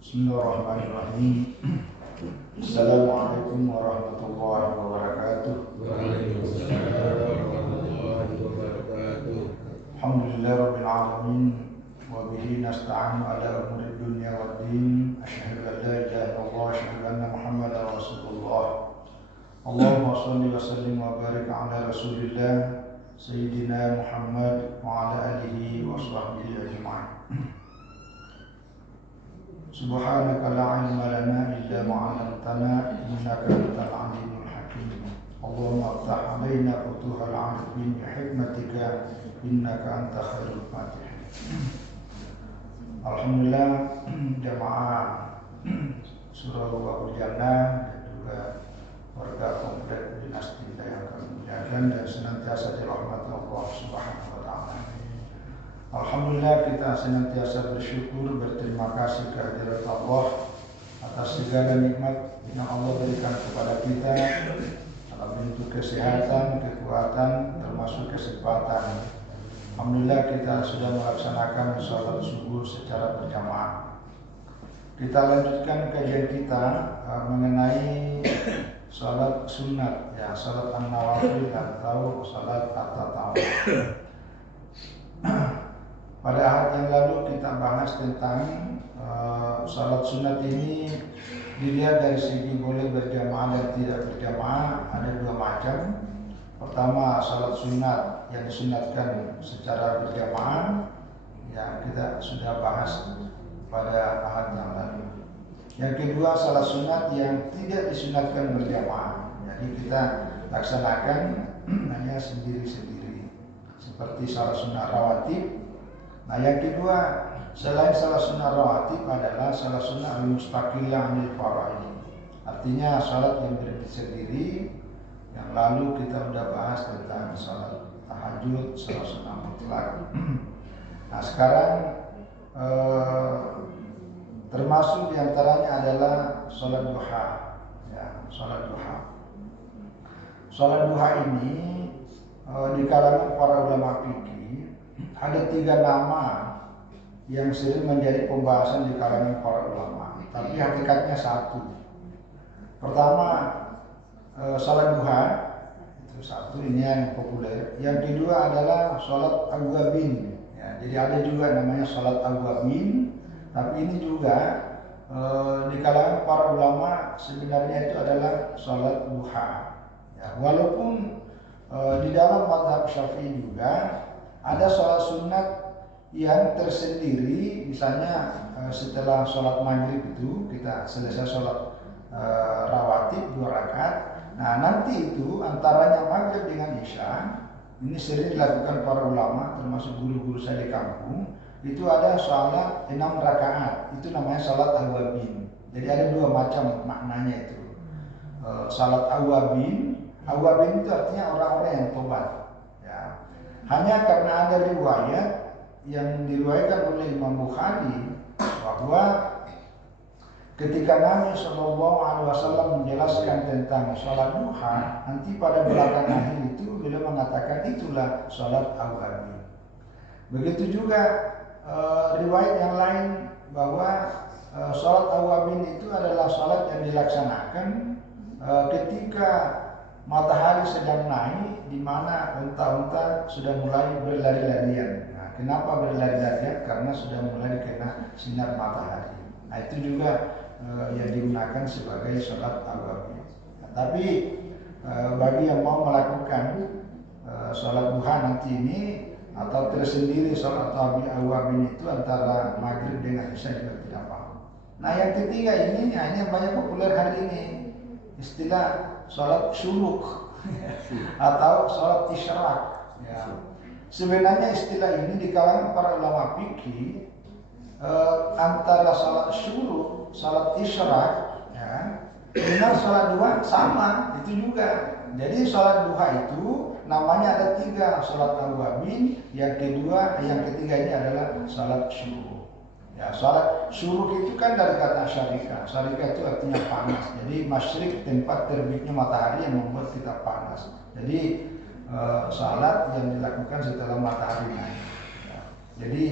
Bismillahirrahmanirrahim. Assalamualaikum warahmatullahi wabarakatuh. Waalaikumsalam warahmatullahi wabarakatuh. Alhamdulillah rabbil alamin wa bihi nasta'inu ala umuri dunya waddin. Asyhadu an la ilaha illallah wa asyhadu anna Muhammadar Rasulullah. Allahumma shalli wa sallim wa barik ala Rasulillah Sayyidina Muhammad wa ala alihi wa sahbihi ajma'in. Subhanaka la ilma lana illa ma 'allamtana innaka antal alimul hakim. Allahumma aftah 'alaina futuhal 'arifin bi hikmatika innaka anta khairul fatihin. Alhamdulillah jamaah surah Wabul Jannah dan juga warga komplek dinasti yang kami muliakan dan senantiasa dirahmati Allah Subhanahu wa taala. Alhamdulillah kita senantiasa bersyukur, berterima kasih kehadirat Allah atas segala nikmat yang Allah berikan kepada kita dalam bentuk kesehatan, kekuatan, termasuk kesempatan. Alhamdulillah kita sudah melaksanakan sholat subuh secara berjamaah. Kita lanjutkan kajian kita mengenai sholat sunat, ya, sholat an-nawafil atau sholat at-tatawwu. Pada hari yang lalu kita bahas tentang sholat sunat ini dilihat dari segi boleh berjamaah dan tidak berjamaah. Ada dua macam. Pertama, sholat sunat yang disunatkan secara berjamaah, yang kita sudah bahas pada ahad yang lalu. Yang kedua, sholat sunat yang tidak disunatkan berjamaah, jadi kita laksanakan hanya sendiri-sendiri, seperti sholat sunat rawatib. Nah, yang kedua, selain sholat sunnah rawatib adalah sholat sunnah al-mustaqillah anil faraid. Artinya sholat yang berdiri sendiri. Yang lalu kita sudah bahas tentang sholat tahajud, sholat sunnah mutlak. Nah, sekarang termasuk diantaranya adalah sholat duha. Ya, sholat duha. Sholat duha ini di kalangan para ulama fikih ada 3 nama yang sering menjadi pembahasan di kalangan para ulama, tapi hakikatnya satu. Pertama, sholat duha itu satu, ini yang populer. Yang kedua adalah sholat awwabin. Ya, jadi ada juga namanya sholat awwabin, tapi ini juga di kalangan para ulama sebenarnya itu adalah sholat duha. Ya, walaupun di dalam mazhab Syafi'i juga ada sholat sunat yang tersendiri, misalnya setelah sholat maghrib itu kita selesai sholat rawatib 2 rakaat. Nah, nanti itu antaranya maghrib dengan isya, ini sering dilakukan para ulama termasuk guru-guru saya di kampung. Itu ada sholat 6 rakaat, itu namanya sholat awwabin. Jadi ada 2 macam maknanya itu. Sholat awwabin itu artinya orang-orang yang tobat. Hanya karena ada riwayat yang diriwayatkan oleh Imam Bukhari bahwa ketika Nabi SAW menjelaskan tentang sholat duha, nanti pada belakang akhir itu beliau mengatakan itulah sholat awwabin. Begitu juga riwayat yang lain bahwa sholat awwabin itu adalah sholat yang dilaksanakan ketika matahari sedang naik, di mana unta-unta sudah mulai berlari-larian. Nah, kenapa berlari-larian? Karena sudah mulai kena sinar matahari. Nah, itu juga yang digunakan sebagai sholat awwabin. Nah, tapi bagi yang mau melakukan sholat duha nanti ini atau tersendiri sholat awwabin itu antara maghrib dengan isya juga tidak apa. Nah, yang ketiga ini yang banyak populer hari ini, istilah sholat syuruk atau sholat isyraq. Ya. Sebenarnya istilah ini di kalangan para ulama fikih antara sholat syuruk, sholat isyraq, ya, dengan sholat duha sama, itu juga. Jadi sholat duha itu namanya ada 3, sholat awwabin, yang ketiga ini adalah sholat syuruk. Ya, sholat syuruk itu kan dari kata syarika. Syarika itu artinya panas. Jadi masyrik, tempat terbitnya matahari yang membuat kita panas. Jadi sholat yang dilakukan setelah matahari naik. Ya. Jadi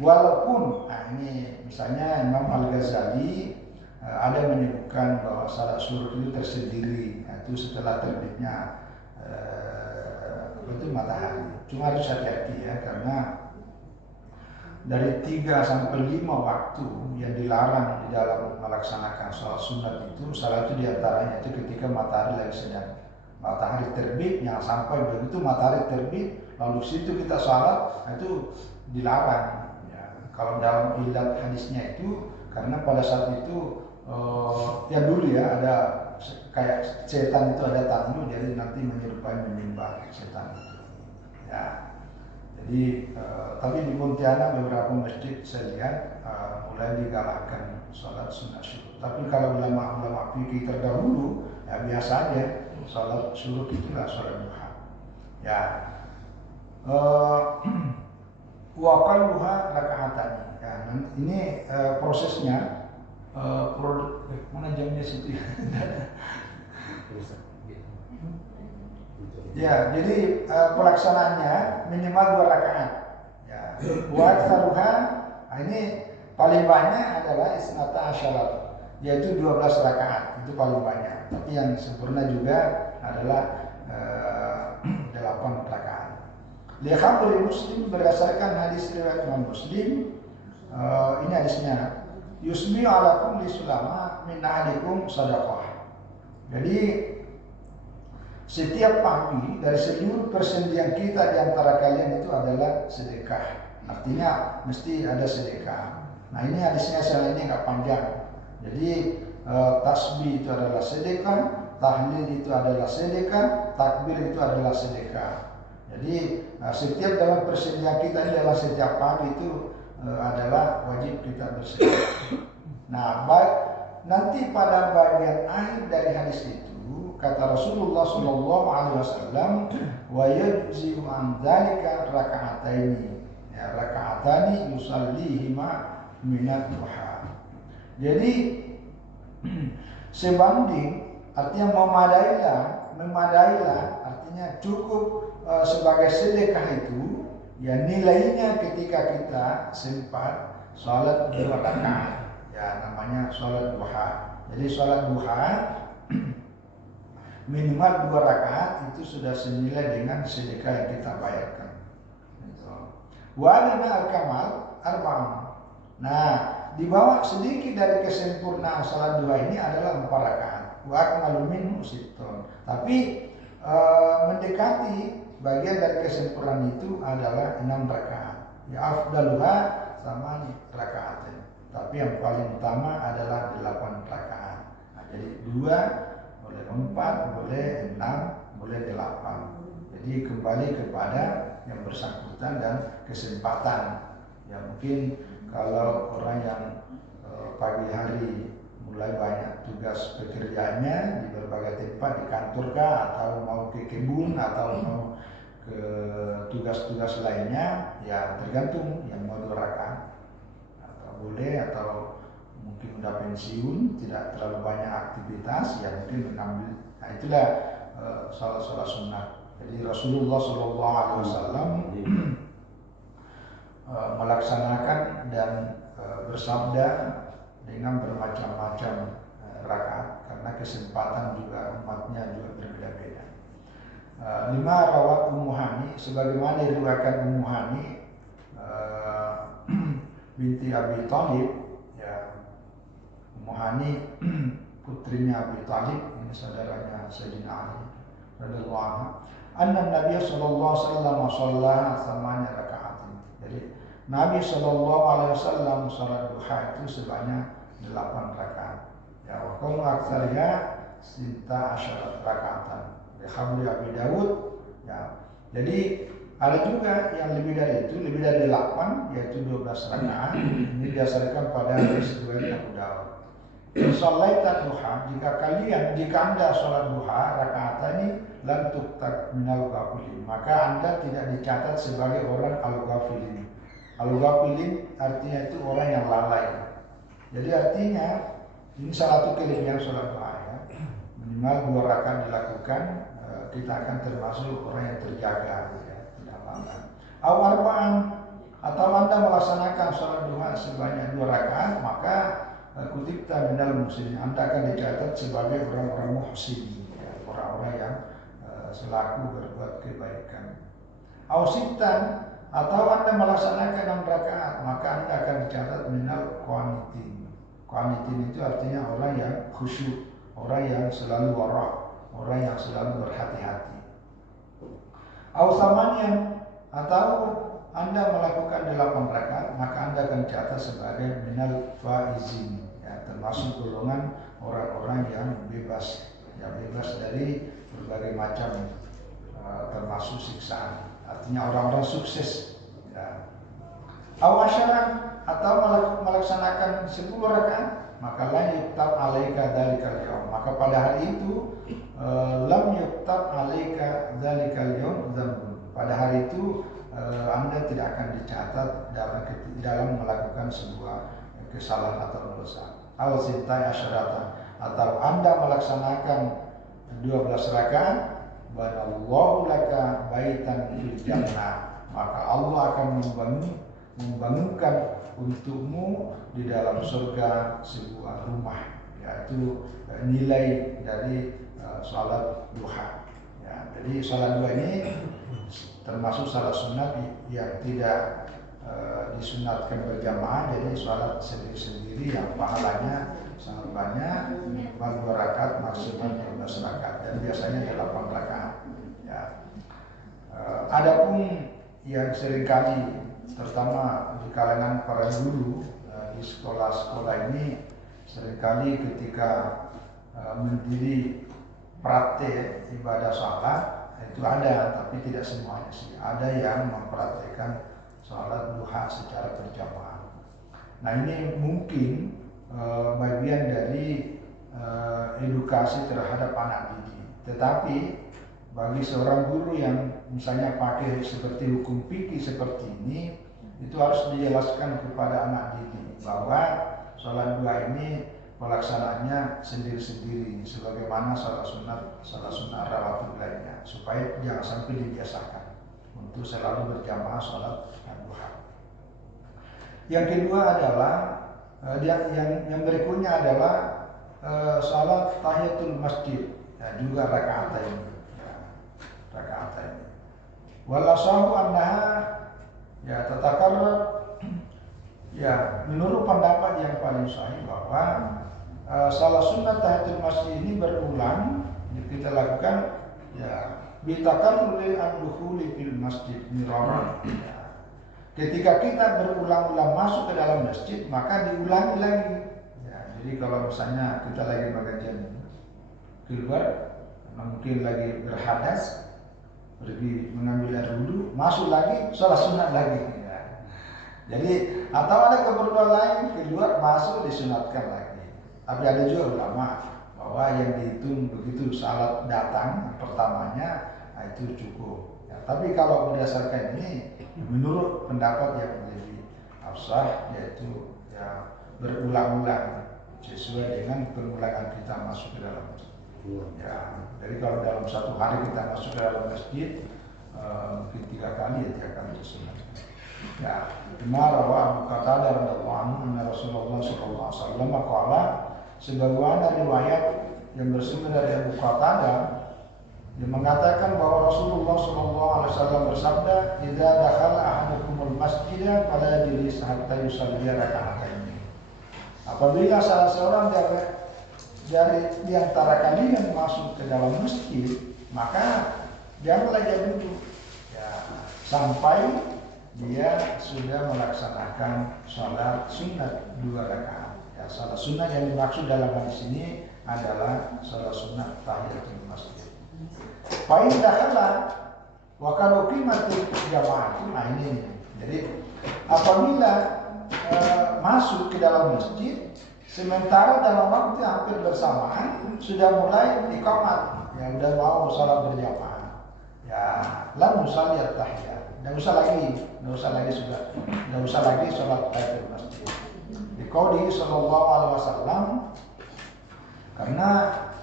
Walaupun, nah ini misalnya Imam Al-Ghazali ada menyebutkan bahwa salat syuruk itu tersendiri, itu setelah terbitnya matahari. Cuma harus hati-hati ya, karena dari 3 sampai 5 waktu yang dilarang di dalam melaksanakan sholat sunat itu, salah itu diantaranya itu ketika matahari lagi sedang matahari terbit, yang sampai begitu matahari terbit lalu situ kita sholat, itu dilarang. Ya, kalau dalam ilat hadisnya itu karena pada saat itu ya dulu ya ada kayak setan itu ada tamu, jadi nanti menyerupai menyembah setan itu. Ya. Jadi, tapi di Pontianak beberapa masjid saya lihat mulai digalakkan sholat sunat syuruk. Tapi kalau ulama-ulama fikih terdahulu, ya biasa aja sholat syuruk itulah sholat duha. Ya, wakal duha rakaatani. Ya, ini prosesnya. Mana jamnya situ? Ya, jadi pelaksanaannya minimal 2 rakaat. Ya, wa aktsaruha, ini paling banyak adalah isnata asyarat, yaitu 12 rakaat, itu paling banyak. Tapi yang sempurna juga adalah 8 rakaat. Li khabari Muslim, berdasarkan hadis riwayat Imam Muslim, ini hadisnya, yusmi ala kulli sulama min ahadikum sadaqah. Jadi setiap pagi dari seluruh persendian kita di antara kalian itu adalah sedekah. Artinya mesti ada sedekah. Nah ini hadisnya saya ini nggak panjang. Jadi tasbih itu adalah sedekah, tahlil itu adalah sedekah, takbir itu adalah sedekah. Jadi setiap dalam persendian kita ini adalah setiap pagi itu adalah wajib kita bersedekah. Nah nanti pada bagian akhir dari hadis itu kata Rasulullah Shallallahu Alaihi Wasallam, wa yajzi'u an dzalika raka'ataini, ya raka'atani yusallihima minat duha. Jadi sebanding, artinya memadailah, artinya cukup sebagai sedekah itu, ya nilainya ketika kita sempat sholat 2 rakaat, ya namanya sholat duha. Jadi sholat duha minimal 2 rakaat itu sudah senilai dengan sedekah yang kita bayarkan. Wa adna al-kamal arba'un. Nah, di bawah sedikit dari kesempurnaan salat duha ini adalah 4 rakaat. Wa akmalu minhu sittun. Tapi mendekati bagian dari kesempurnaan itu adalah 6 rakaat. Ya afdaluha sama rakaatin. Tapi yang paling utama adalah 8 rakaat. Nah, jadi 2 boleh 4, boleh 6, boleh 8. Jadi kembali kepada yang bersangkutan dan kesempatan. Ya mungkin kalau orang yang pagi hari mulai banyak tugas pekerjaannya di berbagai tempat, di kantor kah, atau mau ke kebun, atau mau ke tugas-tugas lainnya, ya tergantung yang mau 2 rakaat. Atau boleh, atau mungkin udah pensiun, tidak terlalu banyak aktivitas, ya mungkin mengambil. Nah itulah sholat sunnah. Jadi Rasulullah SAW melaksanakan dan bersabda dengan bermacam-macam rakaat, karena kesempatan juga umatnya juga berbeda-beda. 5 rawat Ummu Hani, sebagaimana diriwayatkan Ummu Hani binti Abi Thalib. Ummu Hani putrinya Abi Thalib, ini saudaranya Sayyidina Ali radhiyallahu anhu. Anna Nabi sallallahu alaihi wasallam shallaha 8 rakaat. Jadi Nabi sallallahu alaihi wasallam salat duha itu sebanyak 8 rakaat. Ya, wa qala aktsariha 16 rakaatan. Di Khabri Abi Dawud, ya. Jadi ada juga yang lebih dari itu, lebih dari 8, yaitu 12 rakaat. Ini didasarkan pada hadis riwayat Abu Dawud. Sholaita duha, jika Anda sholat duha rakaat ini lam tuktab minal ghafilin, maka Anda tidak dicatat sebagai orang al-ghafilin. Al-ghafilin artinya itu orang yang lalai. Jadi artinya ini salah satu kelebihan sholat duha ya. Minimal 2 rakaat dilakukan, kita akan termasuk orang yang terjaga ya, tidak lalai. Awarba'an atau Anda melaksanakan sholat duha sebanyak 2 rakaat, maka kutipta minal muslimin, Anda akan dicatat sebagai orang-orang muhsin, ya, orang-orang yang selaku berbuat kebaikan. Ausitan, atau Anda melaksanakan 6 rakaat, maka Anda akan dicatat minal qanitin. Qanitin itu artinya orang yang khusyuk, orang yang selalu wara', orang yang selalu berhati-hati. Ausamanian, atau Anda melakukan 8 rakaat, maka Anda akan dicatat sebagai minal faizin, ya, termasuk golongan orang-orang yang bebas, ya, bebas dari berbagai macam termasuk siksaan. Artinya orang-orang sukses, ya. Awasyaran, atau melaksanakan 10 rakaat, maka la yuktab alaika dzalikal yaum, maka pada hari itu lam yuktab alaika dzalikal yaum dzambun, pada hari itu Anda tidak akan dicatat dalam melakukan sebuah kesalahan atau dosa. Aw sintai asyaratan, atau Anda melaksanakan 12 rakaat, banallahu laka baitan fil jannah, maka Allah akan membangunkan untukmu di dalam surga sebuah rumah, yaitu nilai dari salat duha, ya. Jadi salat duha ini termasuk salat sunat yang tidak disunatkan berjamaah, jadi salat sendiri-sendiri yang pahalanya sangat banyak, 2 rakaat maksimal 12 rakaat, dan biasanya 8 rakaat, ya. Adapun yang seringkali terutama di kalangan para guru di sekolah-sekolah ini, seringkali ketika mendiri praktek ibadah sholat itu ada, tapi tidak semuanya sih. Ada yang mempraktekkan sholat duha secara berjamaah. Nah, ini mungkin bagian dari edukasi terhadap anak didik. Tetapi bagi seorang guru yang misalnya pakai seperti hukum fikih seperti ini, itu harus dijelaskan kepada anak didik bahwa sholat duha ini pelaksanaannya sendiri-sendiri, sebagaimana sholat sunat rawatib lainnya, supaya jangan sampai dibiasakan untuk selalu berjamaah sholat duha. Yang kedua adalah yang berikutnya adalah sholat tahiyatul masjid, ya, juga rakaatain. Walasahu annaha, ya, tatakarrar, ya, menurut pendapat yang paling sahih bahwa salah sunnah tahiyatul masjid ini berulang kita lakukan, ya, bitakarruri an-dukhuli fil masjid miraran, ya. Ketika kita berulang-ulang masuk ke dalam masjid, maka diulangi lagi, ya. Jadi kalau misalnya kita lagi pengajian keluar, mungkin lagi berhadas, pergi mengambil air wudhu, masuk lagi, sholat sunat lagi, ya. Jadi atau ada keperluan lain, keluar masuk disunatkan lagi. Tapi ada juga ulama bahwa yang dihitung begitu salat datang pertamanya, nah, itu cukup, ya. Tapi kalau berdasarkan ini, menurut pendapat yang lebih afsah, yaitu, ya, berulang-ulang sesuai dengan pengulangan kita masuk ke dalam masjid. Ya, jadi kalau dalam satu hari kita masuk ke dalam masjid mungkin 3 kali, ya 3 kali disunatkan. Ya, Abu Qatadah radhiyallahu anhu anna Rasulullah sallallahu alaihi wasallam qala, sebagaimana riwayat yang bersumber dari Abu Qatadah yang mengatakan bahwa Rasulullah sallallahu alaihi wasallam bersabda, "Idza dakhala ahadukumul masjida fala yajlis hatta yusalli raka'atayn." Apabila salah seorang dari di antara kalian masuk ke dalam masjid, maka janganlah dia duduk, ya, sampai dia sudah melaksanakan sholat sunat 2 rakaat. Ya, sholat sunat yang dimaksud dalam hadis ini adalah sholat sunat tahiyatul masjid. Fa in dakhala wa qad uqimatil jamaah. Nah, ini. Jadi apabila masuk ke dalam masjid, sementara dalam waktu hampir bersamaan sudah mulai iqamat, ya, udah mau sholat berjamaah, ya, lam yusalli at-tahiyat, nggak usah lagi sholat tahiyatul masjid. Biqauli sallallahu alaihi wasallam, karena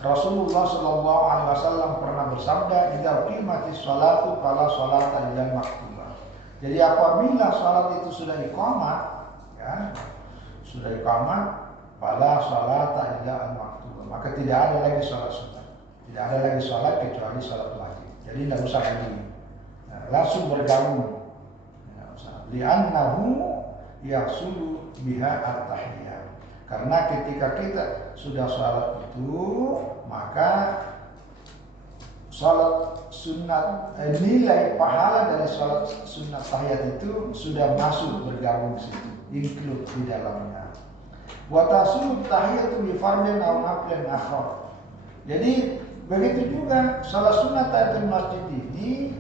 Rasulullah sallallahu alaihi wasallam pernah bersabda, "Idza uqimatis sholatu fala sholata illa maktubah." Jadi apabila sholat itu sudah iqamah, ya, sudah iqamah, fala sholata illa al-maktubah, maka tidak ada lagi sholat sunat, tidak ada lagi sholat kecuali sholat wajib. Jadi tidak usah lagi, langsung bergabung. Li'annahu yahsulu biha at-tahiyyah. Karena ketika kita sudah sholat itu, maka sholat sunat, nilai pahala dari sholat sunat tahiyat itu sudah masuk, bergabung di situ, include di dalamnya. Wa tasulu tahiyatu bi fardhin aw naflin akhar. Jadi begitu juga sholat sunat tahiyatul masjid ini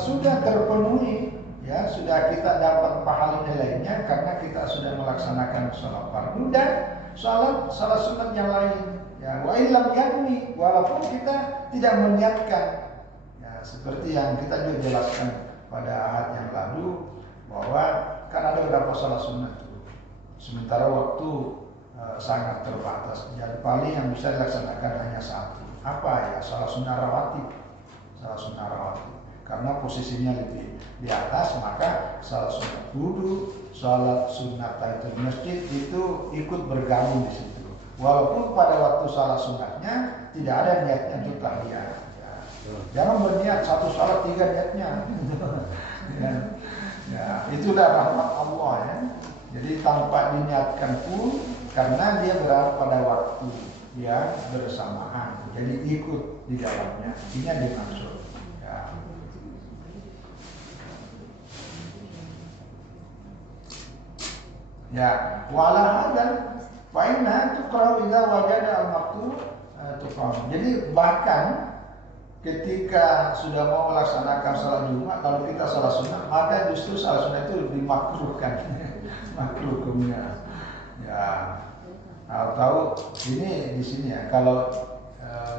sudah terpenuhi, ya, sudah kita dapat pahala nilainya karena kita sudah melaksanakan sholat fardu dan sholat sunat yang lain. Ya, wa illam yanwi, walaupun kita tidak meniatkan, ya, seperti yang kita juga jelaskan pada ahad yang lalu bahwa kan ada beberapa sholat sunat itu, sementara waktu sangat terbatas. Jadi paling yang bisa dilaksanakan hanya satu. Apa ya? Sholat sunnah rawatib. Sholat sunnah rawatib. Karena posisinya lebih di atas, maka sholat sunat wudu, sholat sunat tahiyatul masjid itu ikut bergabung di situ. Walaupun pada waktu sholat sunatnya tidak ada niatnya untuk tahiyat. Ya. Jangan berniat satu sholat 3 niatnya. Ya, itulah rahmat Allah, ya. Jadi tanpa diniatkan pun, karena dia berada pada waktu yang bersamaan, jadi ikut di dalamnya. Ini yang dimaksud. Ya. Ya, wala hadan fa inna tuqra idza wajada al-maktub tuqam. Jadi bahkan ketika sudah mau melaksanakan salat Jumat, kalau kita salat sunat, maka justru salat sunat itu lebih makruhkan. Makruh hukumnya. Ya. Tahu ini di sini ya, kalau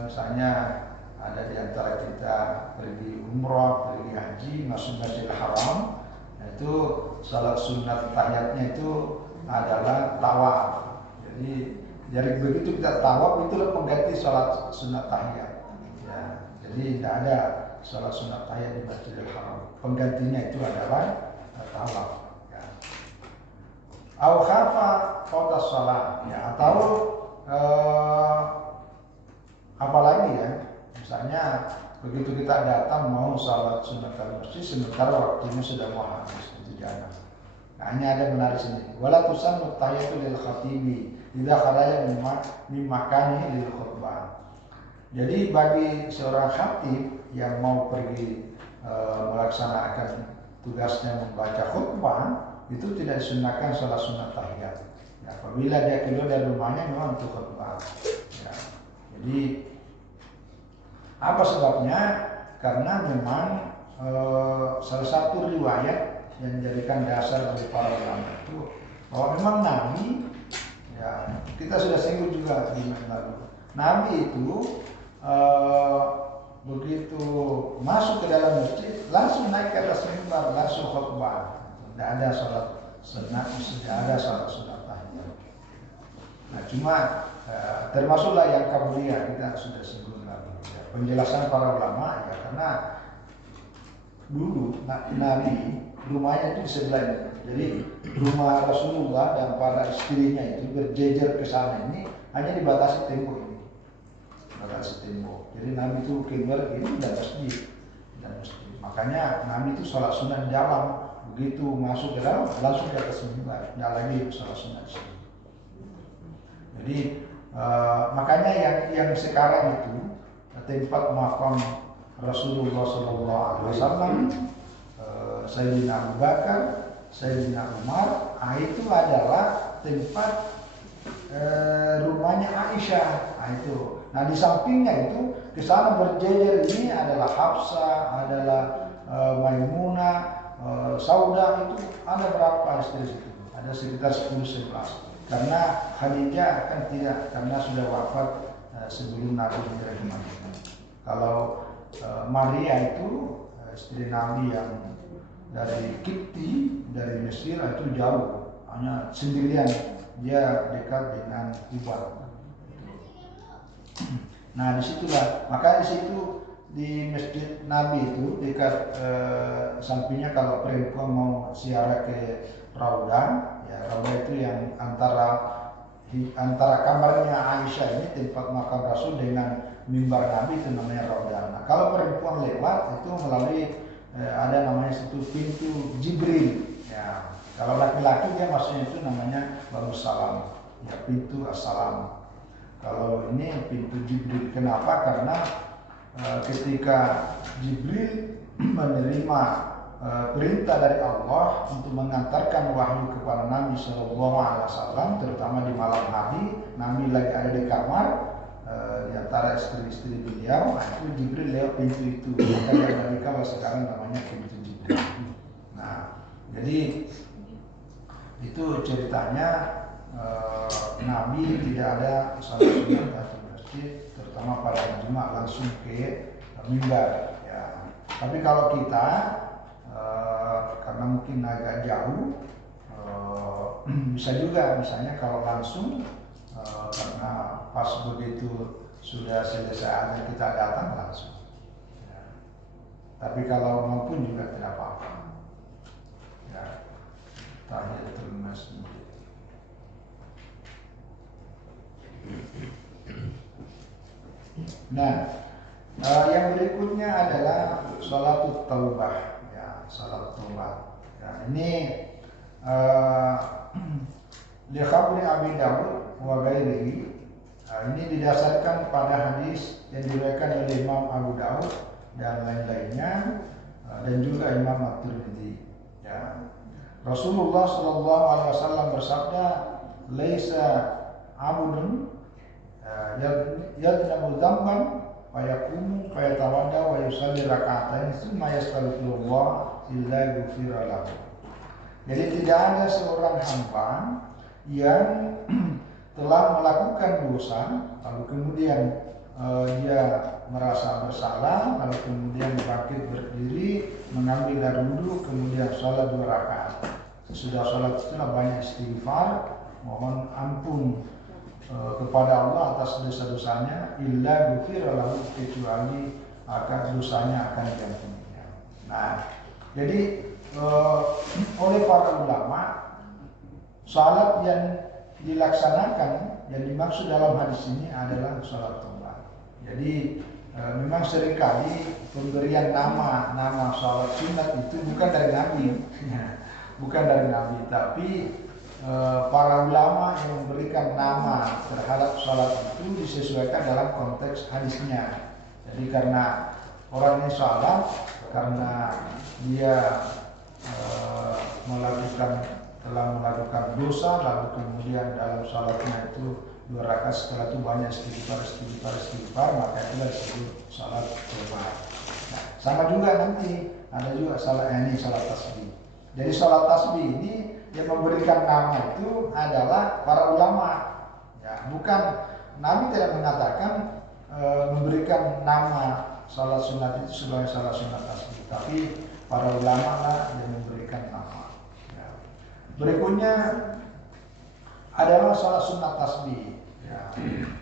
misalnya ada di antara kita pergi umrah, pergi haji, masuk Masjidil Haram, itu salat sunat tahiyatnya itu adalah tawaf. Jadi dari begitu kita tawaf, itulah pengganti salat sunat tahiyat. Ya, jadi tidak ada salat sunat tahiyat di Masjidil Haram. Penggantinya itu adalah tawaf. Ya. Au khafa qada shalah, ya, atau apalagi ya, misalnya begitu kita datang mau salat sunat al-masjid, sementara waktunya sudah mau habis, itu jangan. Nah, ini ada menarik sini. Wala tusannu tahiyatu lil khatibi idza kharaja min makani lil khutbah. Jadi bagi seorang khatib yang mau pergi melaksanakan tugasnya membaca khutbah, itu tidak disunahkan salat sunat tahiyat. Ya, apabila dia keluar dari rumahnya memang untuk khutbah. Ya. Jadi apa sebabnya? Karena memang salah satu riwayat yang dijadikan dasar oleh para ulama itu bahwa memang Nabi, ya, kita sudah singgung juga di masa lalu, Nabi itu begitu masuk ke dalam masjid langsung naik ke atas mimbar, langsung khutbah. Tidak ada sholat sunat, tidak ada sholat sunat tahiyat. Nah, cuma termasuklah yang kabliyah, kita sudah singgung lagi. Ya, penjelasan para ulama, ya, karena dulu Nabi rumahnya itu di sebelahnya. Jadi rumah Rasulullah dan para istrinya itu berjejer ke sana ini hanya dibatasi tembok ini. Batasi tembok. Jadi Nabi itu keluar ini dan masjid. Makanya Nabi itu sholat sunat di dalam. Begitu masuk ke dalam langsung di atas mimbar. Tidak lagi sholat sunat di sini. Jadi makanya yang sekarang itu tempat makam Rasulullah SAW, Sayyidina Abu Bakar, Sayyidina Umar, itu adalah tempat rumahnya Aisyah. Itu. Nah, di sampingnya itu ke sana berjejer ini adalah Hafsah, adalah Maimunah, Saudah, itu ada berapa istri itu? Ada sekitar 10-11. Karena Khadijah kan tidak, karena sudah wafat sebelum Nabi hijrah ke Madinah. Kalau Maria itu istri Nabi yang dari Kipti, dari Mesir, itu jauh, hanya sendirian, dia dekat dengan Kuba. Nah, disitulah, maka di situ di masjid Nabi itu dekat sampingnya kalau perempuan mau ziarah ke Raudah, ya Raudah itu yang antara kamarnya Aisyah ini tempat makam Rasul dengan mimbar Nabi itu namanya Raudah. Nah, kalau perempuan lewat itu melalui ada namanya situ pintu Jibril. Ya, kalau laki-laki dia masuknya itu namanya Babus Salam, ya pintu Assalam. Kalau ini pintu Jibril. Kenapa? Karena ketika Jibril menerima perintah dari Allah untuk mengantarkan wahyu kepada Nabi Shallallahu Alaihi Wasallam, terutama di malam hari, Nabi lagi ada di kamar di antara istri-istri beliau, nah itu Jibril lewat pintu itu. Maka yang Nabi kalau sekarang namanya pintu Jibril. Nah, jadi itu ceritanya Nabi tidak ada salat sunat di masjid, terutama pada Jumat langsung ke mimbar. Ya. Tapi kalau kita karena mungkin agak jauh, bisa juga misalnya kalau langsung karena pas begitu sudah selesai azan kita datang langsung. Ya. Tapi kalau maupun juga tidak apa-apa. Ya. Tahiyatul masjid. Nah, yang berikutnya adalah sholatul taubah, ya, sholat taubat. Ya, ini li khabri Abi Dawud wa ghairihi. Ini didasarkan pada hadis yang diriwayatkan oleh Imam Abu Dawud dan lain-lainnya dan juga Imam At-Tirmidzi. Ya. Rasulullah Shallallahu Alaihi Wasallam bersabda, "Laisa abudun yadnamu dzamban fayaqumu fayatawadda wa yusalli rak'atain tsumma yastaghfirullah illa ghufira lahu." Jadi tidak ada seorang hamba yang telah melakukan dosa lalu kemudian dia merasa bersalah lalu kemudian bangkit berdiri mengambil air wudhu kemudian sholat 2 rakaat. Sesudah sholat itulah banyak istighfar, mohon ampun kepada Allah atas dosa-dosanya, illa ghufira lahu, kecuali akan dosanya akan diampuninya. Nah, jadi oleh para ulama salat yang dilaksanakan yang dimaksud dalam hadis ini adalah salat taubat. Jadi memang seringkali pemberian nama salat sunat itu bukan dari Nabi, bukan dari Nabi, tapi para ulama yang memberikan nama terhadap salat itu disesuaikan dalam konteks hadisnya. Jadi karena orang ini salat karena dia telah melakukan dosa lalu kemudian dalam salatnya itu 2 rakaat, setelah itu banyak istighfar, maka itulah disebut salat taubat. Nah, sama juga nanti ada juga salat tasbih. Jadi salat tasbih ini yang memberikan nama itu adalah para ulama. Ya, bukan Nabi tidak mengatakan memberikan nama salat sunat itu sebagai salat sunat tasbih, tapi para ulama lah yang memberikan nama. Ya. Berikutnya adalah salat sunat tasbih. Ya.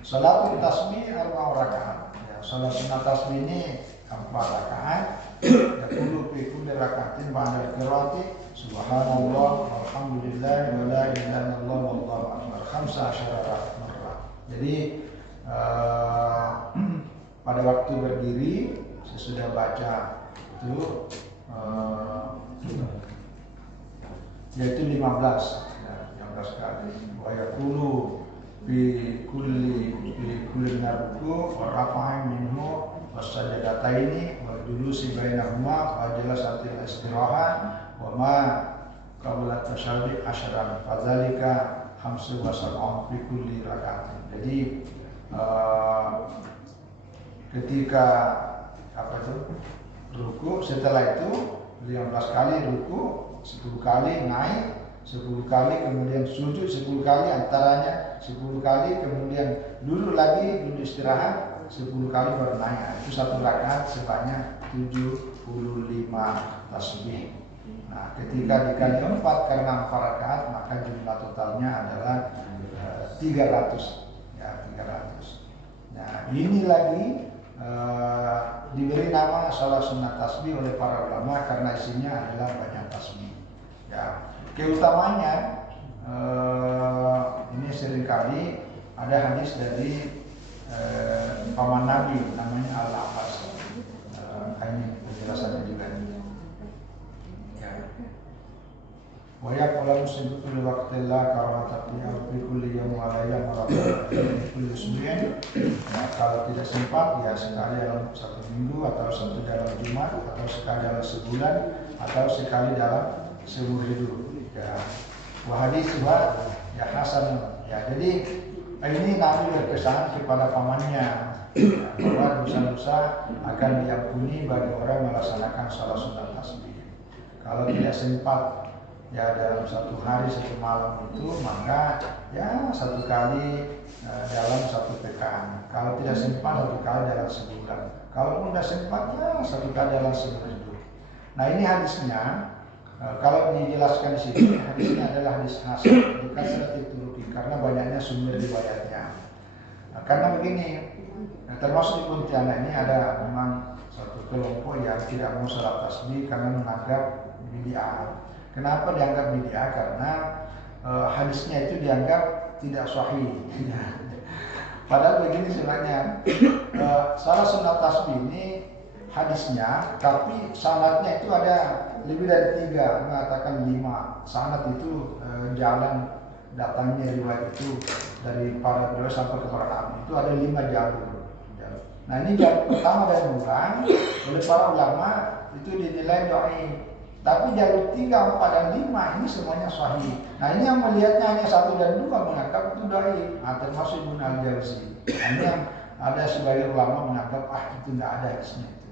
Salat tasbih 4 rakaat. Ya. Salat sunat tasbih ini 4 rakaat. Yaqulu fi kulli rakaatin ba'da qiraati subhanallah walhamdulillah wa la ilaha illallah wallahu akbar 15 marrah. Jadi pada waktu berdiri sesudah baca itu yaitu 15 kali. Wa yaqulu bi kulli narku wa rafa'i minhu wasajadataini wa julusi bainahuma wa jalasatil istirahat wa ma qabla tasyahhud asyran fadzalika 5 wa 7 fi kulli rakaatin. Jadi ketika ruku, setelah itu 15 kali ruku, 10 kali naik, 10 kali kemudian sujud, 10 kali antaranya, 10 kali kemudian duduk lagi, duduk istirahat, 10 kali baru naik. Itu 1 rakaat sebanyak 75 tasbih. Nah, ketika dikali 4 karena 4 rakaat maka jumlah totalnya adalah 300. Ya, 300. Nah, ini lagi diberi nama sholat sunat tasbih oleh para ulama karena isinya adalah banyak tasbih. Ya, keutamanya ini seringkali ada hadis dari paman Nabi namanya Al-Abbas. Ini penjelasannya juga. Ya. Wa qala muslim kulli waqtillah kama taqiya fi kulli yawm wa layla wa kulli usbu'in. Kalau tidak sempat ya sekali dalam satu minggu atau satu dalam Jumat atau sekali dalam sebulan atau sekali dalam seumur hidup. Ya. Wa hadis ya hasan. Ya, jadi ini Nabi berpesan kepada pamannya bahwa dosa-dosa akan diampuni bagi orang melaksanakan sholat sunat tasbih. Kalau tidak sempat ya dalam satu hari satu malam itu maka ya satu kali dalam satu pekan. Kalau tidak sempat satu kali dalam sebulan. Kalaupun tidak sempat ya satu kali dalam seumur hidup. Nah ini hadisnya kalau dijelaskan di sini hadisnya adalah hadis hasan dikasih Turuki karena banyaknya sumber riwayatnya. Nah, karena begini termasuk di Pontianak ini ada memang satu kelompok yang tidak mau sholat tasbih karena menganggap bid'ah. Kenapa dianggap bid'ah? Karena hadisnya itu dianggap tidak sahih. Padahal begini sebenarnya salah sunat tasbih ini hadisnya, tapi sanadnya itu ada lebih dari 3, mengatakan 5. Sanad itu jalan datangnya riwayat itu dari para beliau sampai ke para nabi itu ada 5 jalur. Nah ini jalur pertama dan 2 oleh para ulama itu dinilai dhaif. Tapi jalur 3, 4, dan 5 ini semuanya sahih. Nah ini yang melihatnya hanya 1 dan 2 menganggap itu dhaif. Termasuk Ibnu Al-Jauzi. Nah, ini yang ada sebagian ulama menganggap itu nggak ada hadisnya itu.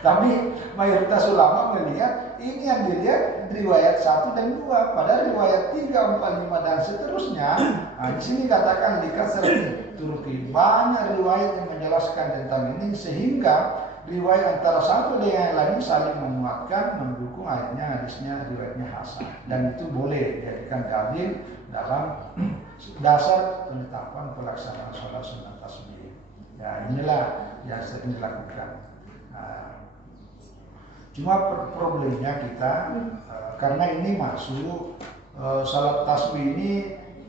Tapi mayoritas ulama melihat ini yang dilihat riwayat 1 dan 2, padahal riwayat 3, 4, 5 dan seterusnya. Nah, di sini katakan dikasih Turki banyak riwayat yang menjelaskan tentang ini sehingga riwayat antara satu dengan yang lain saling menguatkan, mendukung akhirnya hadisnya riwayatnya hasan dan itu boleh dijadikan dalil dalam dasar penetapan pelaksanaan sholat sunat tasbih. Ya inilah yang sering dilakukan. Cuma problemnya kita karena ini masuk salat tasbih ini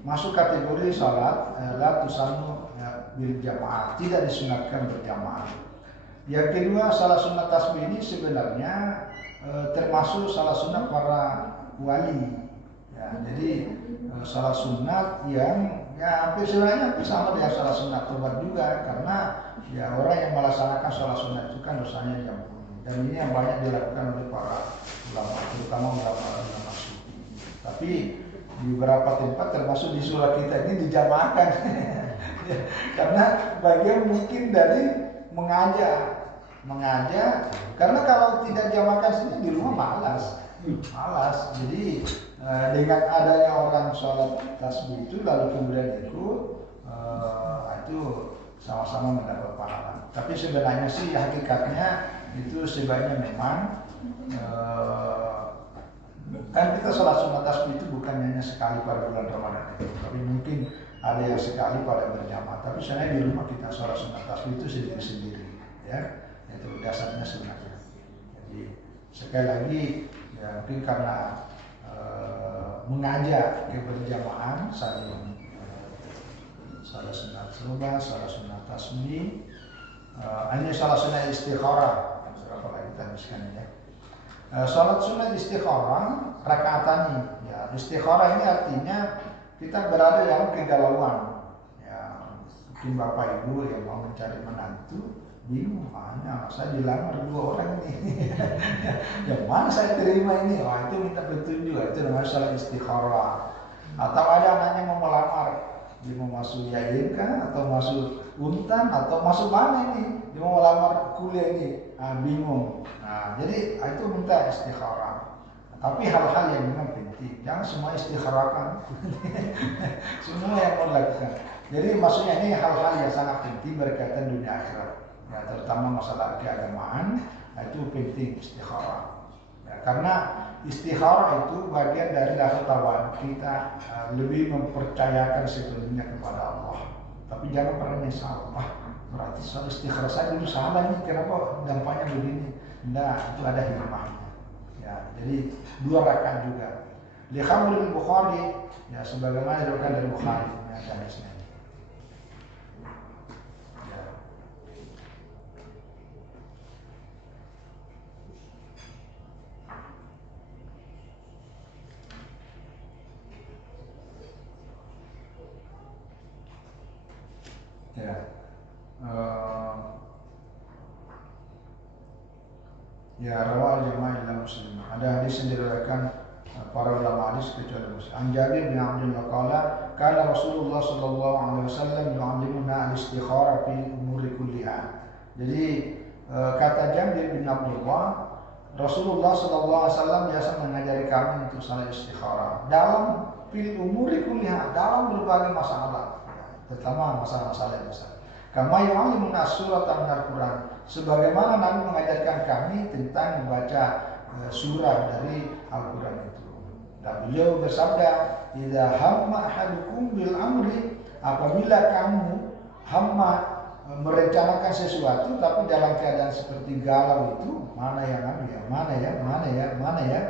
masuk kategori salat la tusannu bil jamaah, tidak disunatkan berjamaah. Yang kedua, salat sunat tasbih ini sebenarnya termasuk salat sunat para wali. Ya, jadi salat sunat yang ya hampir sebenarnya sama dengan salat sunat tobat juga karena ya orang yang melaksanakan salat sunat itu kan dosanya diampuni. Dan ini yang banyak dilakukan oleh para ulama, terutama ulama sufi. Tapi di beberapa tempat termasuk di surah kita ini dijamaahkan. Karena bagian mungkin dari mengajak. Karena kalau tidak dijamaahkan sini di rumah malas. Jadi dengan adanya orang sholat tasbih itu lalu kemudian ikut itu sama-sama mendapat pahala. Tapi sebenarnya sih hakikatnya itu sebaiknya memang kan kita sholat sunat tasbih itu bukan hanya sekali pada bulan Ramadan itu, tapi mungkin ada yang sekali pada berjamaah. Tapi sebenarnya di rumah kita sholat sunat tasbih itu sendiri-sendiri, ya itu dasarnya sebenarnya. Jadi sekali lagi ya mungkin karena mengajak keberjamaah saling sholat sunat sunnah, sholat sunat tasbih, hanya sholat sunat istikharah. Berapa lagi kita habiskan ya? Sholat sunat istikharah rakaatani. Ya, istikharah ini artinya kita berada dalam kegalauan. Ya, mungkin bapak ibu yang mau mencari menantu bingung, mana saya dilamar 2 orang ini. Yang mana saya terima ini? Wah itu minta petunjuk. Itu namanya sholat istikharah. Atau ada anaknya mau melamar, dia mau masuk yayin kah? Atau masuk Untan? Atau masuk mana ini? Dia mau melamar kuliah ini, bingung. Nah, jadi itu minta istikharah. Tapi hal-hal yang memang penting, jangan semua istikharahkan. Semua yang mau lakukan. Jadi maksudnya ini hal-hal yang sangat penting berkaitan dunia akhirat. Ya, terutama masalah keagamaan, itu penting istikharah. Ya, karena istikharah itu bagian dari rasa tawakal kita lebih mempercayakan sepenuhnya kepada Allah. Tapi jangan pernah menyesal, wah berarti soal istikharah saya dulu salah nih, kenapa dampaknya begini. Nah, itu ada hikmahnya. Ya, jadi 2 rakaat juga. Li khamrul Bukhari, ya sebagaimana diriwayatkan dari Bukhari, ya hadisnya. Ya. Ya. Ya rawal jamaah illa Muslim. Ada hadis yang diriwayatkan para ulama hadis kecuali Muslim. An Jabir bin Abdullah qala kana Rasulullah sallallahu alaihi wasallam yu'allimuna al-istikhara fi umuri kulliha. Jadi kata Jabir bin Abdullah, Rasulullah sallallahu alaihi wasallam biasa mengajari kami untuk salat istikharah dalam fil umuri kulliha, dalam berbagai masalah, terutama masalah-masalah yang besar. Kama yu'allimuna as-surata min al-Qur'an, sebagaimana Nabi mengajarkan kami tentang membaca surah dari Al-Quran itu. Dan beliau bersabda, "Idza hamma ahadukum bil amri," apabila kamu hamma merencanakan sesuatu tapi dalam keadaan seperti galau itu, mana yang ambil, mana ya.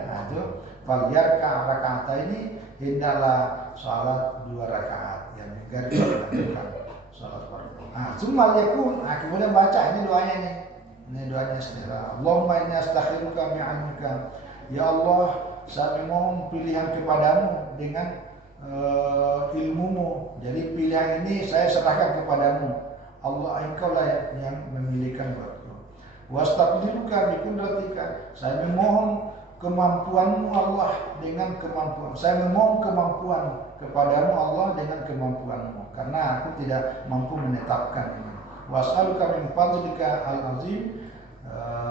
Nah itu falyarka rakaat ini hendaklah salat 2 rakaat yang negara dilakukan salat fardu. Summa yakun, kemudian baca ini doanya nih. Ini doanya istighfar. Allahumma inni astakhiruka bi'ilmika. Ya Allah, saya memohon pilihan kepadamu dengan ilmumu. Jadi pilihan ini saya serahkan kepadamu. Allah, engkau lah yang memilihkan buatku. Wastaqdiruka biqudratika. Saya memohon kemampuanmu Allah dengan kemampuan. Saya memohon kemampuan kepadamu Allah dengan kemampuanmu, karena aku tidak mampu menetapkan ini. Was'aluka min fadlika al-azim.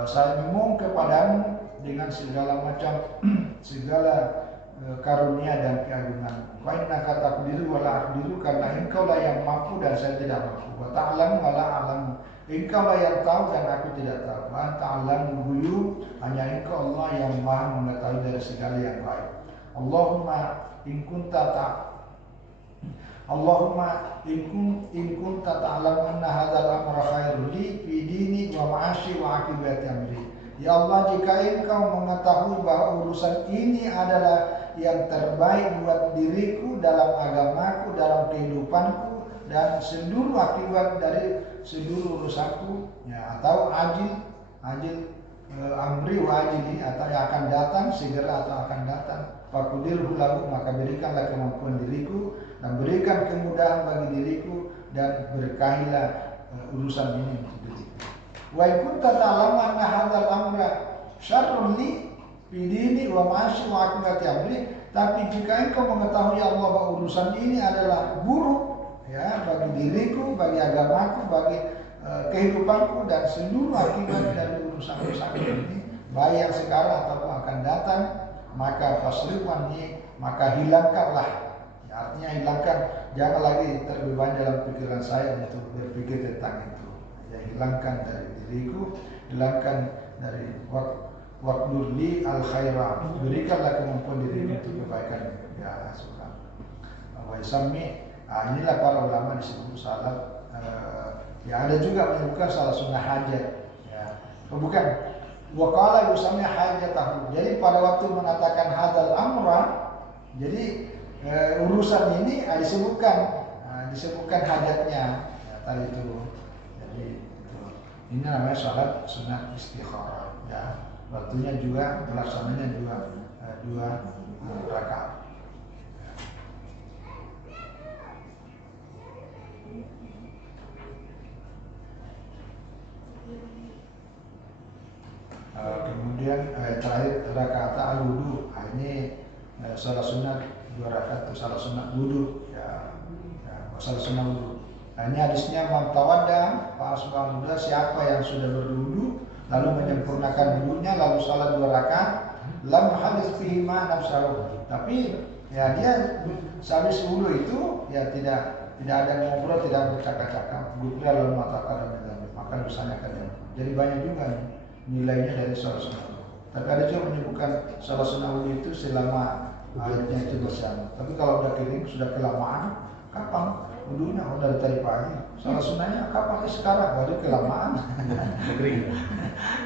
Saya memohon kepadamu dengan segala macam segala karunia dan keagungan. Wa innaka taqdiru wa la aqdiru, karena engkau lah yang mampu dan saya tidak mampu. Wa ta'lamu wa la a'lamu, engkau lah yang tahu dan aku tidak tahu. Wa anta 'allamul ghuyub, hanya engkau Allah yang maha mengetahui dari segala yang baik. Allahumma in kunta ta'lamu anna hadzal amra khairun li fi dini wa ma'ashi wa aqibati amri. Ya Allah, jika engkau mengetahui bahwa urusan ini adalah yang terbaik buat diriku dalam agamaku, dalam kehidupanku, dan seluruh akibat dari seluruh urusanku, ya, atau ajil amri wa ajili, atau yang akan datang segera atau akan datang, fakudirhu lahu, maka berikanlah kemampuan diriku dan berikan kemudahan bagi diriku dan berkahilah urusan ini untuk diriku. Wa in kunta ta'lamu anna hadzal amra syarrun li fi dini wa ma'ashi wa aqibati amri, tapi jika engkau mengetahui Allah bahwa urusan ini adalah buruk, ya, bagi diriku, bagi agamaku, bagi kehidupanku dan seluruh akibat dari urusan-urusan ini, baik yang sekarang ataupun akan datang, maka fasrifanni, maka hilangkanlah. Ya, artinya hilangkan, jangan lagi terbebani dalam pikiran saya untuk berpikir tentang itu. Ya, hilangkan dari diriku, hilangkan dari waqdurli al khairah, berikanlah kemampuan diriku untuk kebaikan. Ya, subhanallah. Wa isami, inilah para ulama disebut salat. Ya, ada juga menyebutkan salat sunnah hajat. Ya, bukan. Waqala yusammi hajatahu. Jadi pada waktu mengatakan hadzal amra, jadi urusan ini disebutkan hajatnya, ya, tadi itu. Jadi itu. Ini namanya salat sunnah istikharah, ya. Waktunya juga, pelaksananya juga 2 rakaat. Kemudian terakhir rakaat al-wudu. Ini salat sunat 2 rakaat itu salat sunat wudu, ya, salat sunat wudu. Ini hadisnya man tawadda fa asbah wudu, siapa yang sudah berwudu lalu menyempurnakan wudunya lalu salat 2 rakaat, lam hadis fihi ma nafsahu. Tapi ya dia habis wudu itu ya tidak ada ngobrol, tidak bercakap-cakap. Gufra lalu matakan maka dosanya akan diampuni. Jadi banyak juga nih nilainya dari salat sunat. Tapi ada juga menyebutkan salat sunat wudu itu selama airnya itu bersama. Tapi kalau udah kering, sudah kelamaan, kapan? wudunya dari tadi pagi. Salat sunnahnya kapan sekarang? Waduh kelamaan.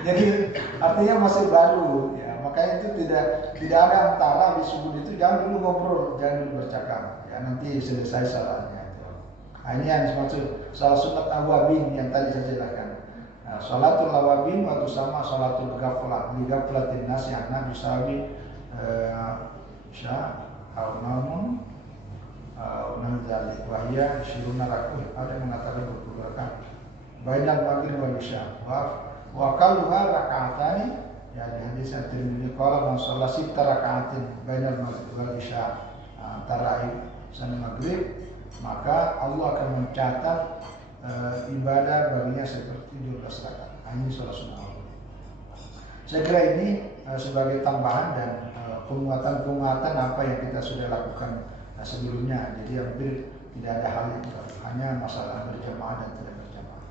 Jadi artinya masih baru ya. Makanya itu tidak ada antara di subuh itu jangan dulu ngobrol, jangan dulu bercakap. Ya nanti selesai salatnya itu. Nah, ini yang dimaksud salat sunat awabin yang tadi saya jelaskan. Nah, salatul awabin waktu sama salatul ghaflah. Li ghaflatin nas yang nabi sawi sya al-namun Nandali wahya syiruna rakun ada yang mengatakan 20 rakaat bainal maghrib wal isya wa kalluha rakaatani ya di hadis At-Tirmidzi qala man shalla sitta rakaatin bainal maghrib wal isya antara isya maghrib maka Allah akan mencatat ibadah baginya seperti 12 rakaat. Ini salah sunnah. Saya kira ini sebagai tambahan dan penguatan apa yang kita sudah lakukan sebelumnya. Jadi hampir tidak ada hal yang hanya masalah berjamaah dan tidak berjamaah.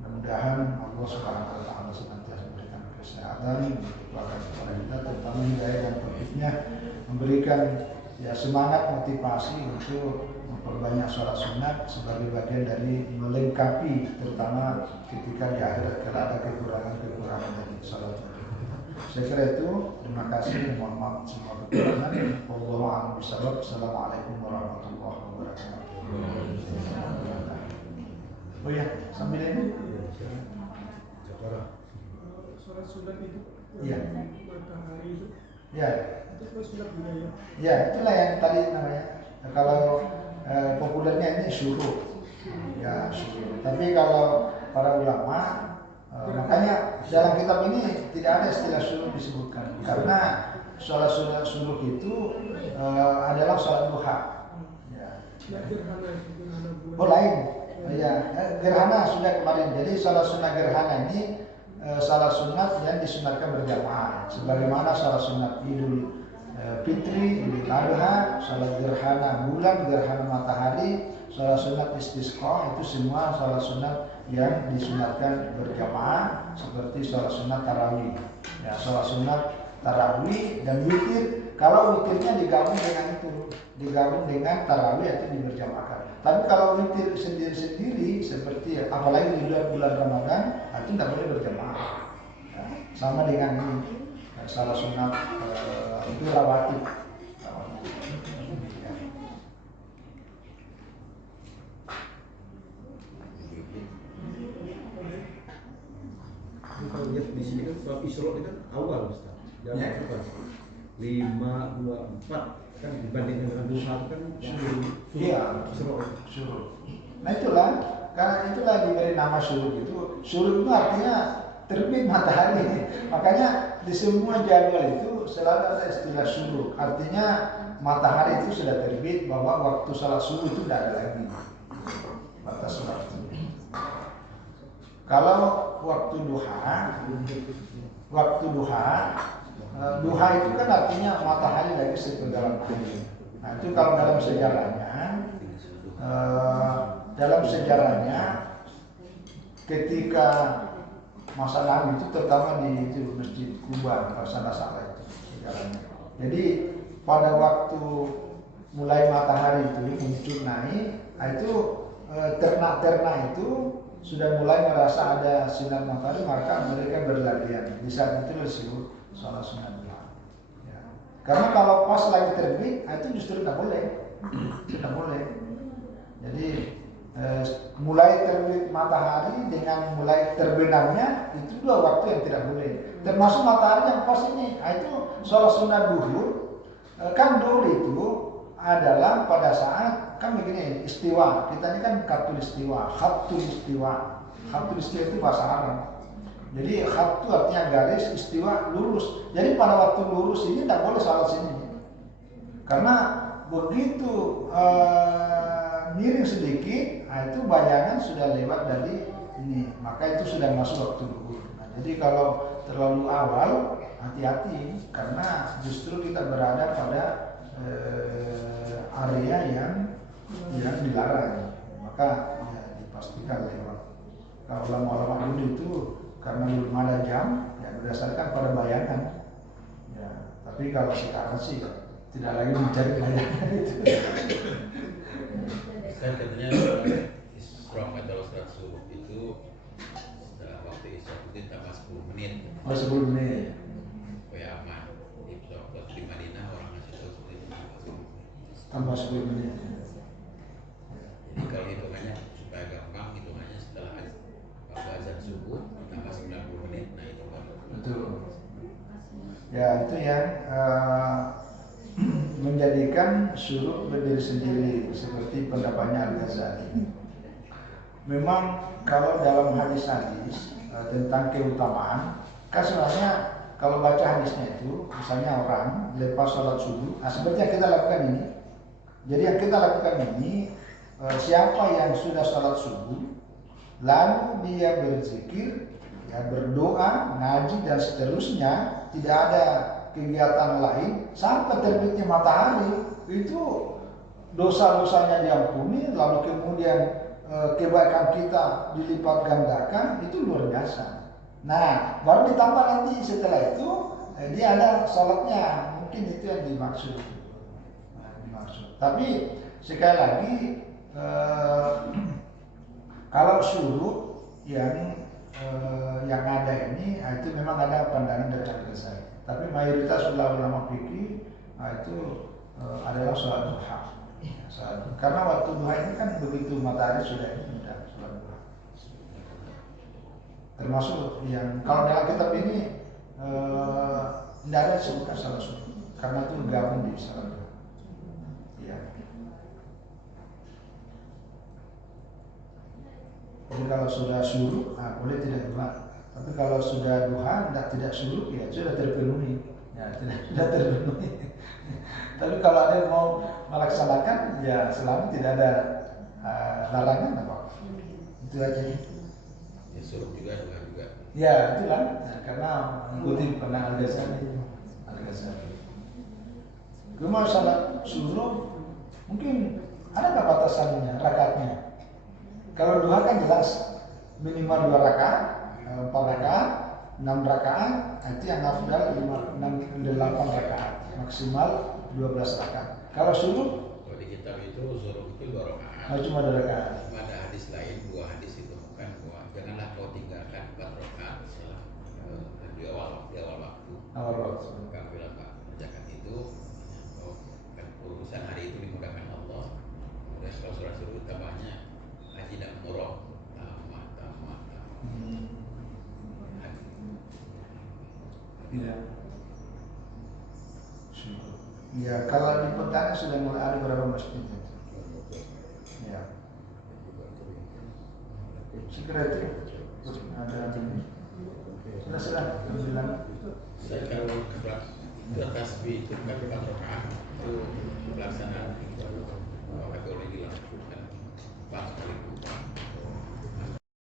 Mudah-mudahan Allah Subhanahu wa taala senantiasa memberikan kesehatan kepada kita, terutama hidayah dan taufiknya, memberikan ya semangat motivasi untuk memperbanyak sholat sunat sebagai bagian dari melengkapi, terutama ketika di akhirat kalau ada kekurangan dari sholat. Saya kira itu. Terima kasih. Mohon maaf semua kekurangan. Wallahu a'lam bishawab. Assalamualaikum warahmatullahi wabarakatuh. Oh ya, sambil ini. Sholat sunat itu. Iya. Matahari itu. Ya. Itu sunat juga ya. Ya, itulah yang tadi namanya. Kalau populernya ini syuruk. Ya, syuruk. Tapi kalau para ulama makanya dalam kitab ini tidak ada istilah syuruk disebutkan karena sholat sunat syuruk itu adalah sholat duha. Ya. Oh lain, ya gerhana sudah kemarin. Jadi sholat sunat gerhana ini sholat sunat yang disunatkan berjamaah. Sebagaimana sholat sunat Idul Fitri, Idul Adha, sholat gerhana bulan, gerhana matahari, sholat sunat istisqa itu semua sholat sunat yang disunatkan berjamaah seperti sholat sunat tarawih. Ya, sholat sunat tarawih dan witir. Kalau witirnya digabung dengan itu, digabung dengan tarawih itu diberjamaahkan. Tapi kalau witir sendiri-sendiri seperti apalagi di bulan Ramadan itu tidak boleh berjamaah. Ya, sama dengan ini sholat sunat itu rawatib. Kalau lihat di sini kan sholat Isra itu kan awal Ustaz. Dalam Ya. 5, 2, 4 kan dibandingkan dengan duha kan Iya, syuruk. Nah itulah, karena itulah diberi nama syuruk itu. Syuruk itu artinya terbit matahari. Makanya di semua jadwal itu selalu ada istilah syuruk. Artinya matahari itu sudah terbit bahwa waktu sholat subuh itu tidak ada lagi batas waktu. Kalau waktu duha itu kan artinya matahari lagi sepenggalan hari. Nah itu kalau dalam sejarahnya ketika masa Nabi itu terutama di itu Masjid Kuba kalau salah itu sejarahnya. Jadi pada waktu mulai matahari itu muncul naik, itu ternak-ternak itu sudah mulai merasa ada sinar matahari, maka mereka berlarian. Di saat itu disebut sholat sunat duha. Ya. Karena kalau pas lagi terbit, itu justru tidak boleh. Jadi mulai terbit matahari dengan mulai terbenamnya itu dua waktu yang tidak boleh. Termasuk matahari yang pas ini, itu sholat sunat duhur. Kan duhur itu adalah pada saat kan begini istiwa. Kita ini kan khatul istiwa. Khatul istiwa itu bahasa Arab. Jadi khat itu artinya garis, istiwa lurus. Jadi pada waktu lurus ini tidak boleh sholat sini. Karena begitu miring sedikit, itu bayangan sudah lewat dari ini. Maka itu sudah masuk waktu duhur. Nah, jadi kalau terlalu awal hati-hati karena justru kita berada pada area yang dilarang, maka ya, dipastikan lewat. Kalau ulama-ulama dulu itu karena belum ada jam, ya berdasarkan pada bayangan. Ya, tapi kalau sekarang sih tidak lagi mencari pelayanan itu. Kan katanya Isra atau sholat subuh itu setelah waktu Isra itu tambah 10 menit. Oh 10 menit. Supaya aman. Waktu di Madinah orang ngasih tahu seperti itu. Tambah 10 menit. Jadi kalau hitungannya supaya gampang, hitungannya setelah waktu azan subuh tambah 90 menit. Nah itu kan. Betul. Ya itu yang menjadikan syuruk berdiri sendiri seperti pendapatnya Al-Ghazali. Memang kalau dalam hadis-hadis tentang keutamaan, kan sebenarnya kalau baca hadisnya itu, misalnya orang lepas sholat subuh, nah seperti yang kita lakukan ini. Jadi yang kita lakukan ini, siapa yang sudah sholat subuh, lalu dia berzikir, ya berdoa, ngaji dan seterusnya, tidak ada kegiatan lain sampai terbitnya matahari, itu dosa-dosanya diampuni, lalu kemudian kebaikan kita dilipat gandakan, itu luar biasa. Nah, baru ditambah nanti setelah itu dia ada sholatnya, mungkin itu yang dimaksud. Tapi sekali lagi kalau syuruk yang ada ini, itu memang ada pandangan dari Al-Ghazali. Tapi mayoritas ulama fikih itu adalah sholat duha. Karena waktu duha ini kan begitu matahari sudah ini sudah sholat duha. Termasuk yang kalau dalam kitab ini tidak ada disebutkan sholat subuh, karena itu gabung di sholat duha. Ya. Jadi kalau sudah syuruk, boleh tidak duha. Tapi kalau sudah duha, tidak syuruk, ya sudah terpenuhi. Ya, sudah terpenuhi. Tapi kalau ada yang mau melaksanakan, ya selama tidak ada larangan apa. Itu aja. Ya suruh juga, duha juga. Ya itulah, karena mengikuti pandangan Al-Ghazali. Cuma salat suruh, mungkin ada nggak batasannya, rakaatnya? Kalau duha kan jelas minimal 2 rakaat, 4 rakaat, 6 rakaat, itu yang afdal 8 rakaat, maksimal 12 rakaat. Kalau suruh, Kalau di kitab itu suruh itu 2 rakaat. cuma 2 rakaat. Cuma ada hadis lain, 2 hadis itu bukan bahwa janganlah kau tinggalkan 4 rakaat setelah di awal waktu. Kamu bilang Pak, kerjakan itu. Kan urusan hari itu dimudahkan Allah. Kemudian kalau surah suruh tambahnya haji dan umroh. Tamat. Iya. Ya, kalau di petani sudah mulai ada beberapa masjid. Ya. Segera itu ada ini. Sudah bilang. Dan kalau sholat tasbih itu kan 4 rakaat itu pelaksanaan. Kalau boleh bilang.